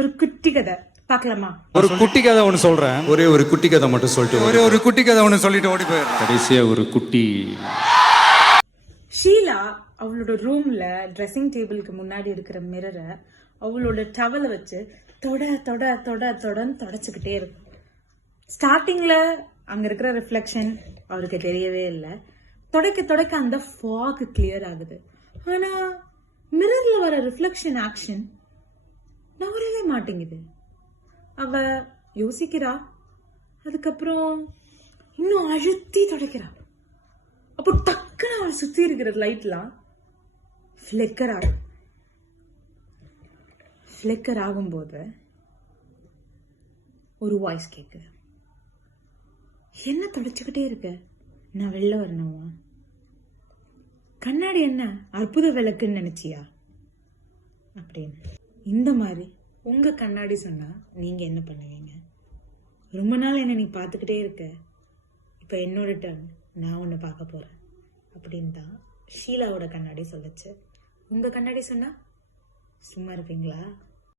ஒரு குட்டி கதை பார்க்கலாமா? ஒரு குட்டி கதை ஒன்று சொல்றேன். ஒரே ஒரு குட்டி கதை மட்டும் சொல்லிட்டு ஒரு குட்டி கதை ஒன்று சொல்லிட்டு ஓடி போயிடுறேன். கடைசியா ஒரு குட்டி ஷீலா அவளோட ரூம்ல ட்ரெஸ்ஸிங் டேபிளுக்கு முன்னாடி இருக்கிற மிரரை அவளோட டவலை வச்சு தொட தொட தொட தொடன்னு தொடச்சுக்கிட்டே இருக்கும். ஸ்டார்டிங்ல அங்க இருக்கிற ரிஃப்ளெக்ஷன் அவருக்கு தெரியவே இல்லை. தொடக்க தொடக்க அந்த ஃபாக் கிளியர் ஆகுது. ஆனா மிரர்ல வர ரிஃப்ளெக்ஷன் ஆக்ஷன் நவரவே மாட்டேங்குது. அவ யோசிக்கிறா. அதுக்கப்புறம் இன்னும் அழுத்தி தொடக்கிறா. அப்போ டக்குன்னு அவள் சுத்தி இருக்கிற லைட்லாம் ஃபிளிக்கர் ஆகும். ஃபிளிக்கர் ஆகும்போது ஒரு வாய்ஸ் கேட்குது. என்ன தொடச்சுக்கிட்டே இருக்க? நான் வெளில வரணுமா? கண்ணாடி என்ன அற்புத விளக்குன்னு நினைச்சியா அப்படின்னு. இந்த மாதிரி உங்க கண்ணாடி சொன்னா நீங்க என்ன பண்ணுவீங்க? ரொம்ப நாள் என்ன நீ பார்த்துக்கிட்டே இருக்க, இப்ப என்னோட டர்ன், நான் உன்னை பார்க்க போறேன் அப்படின்னு தான் ஷீலாவோட கண்ணாடி சொல்லுச்சு. உங்க கண்ணாடி சொன்னா சும்மா இருப்பீங்களா?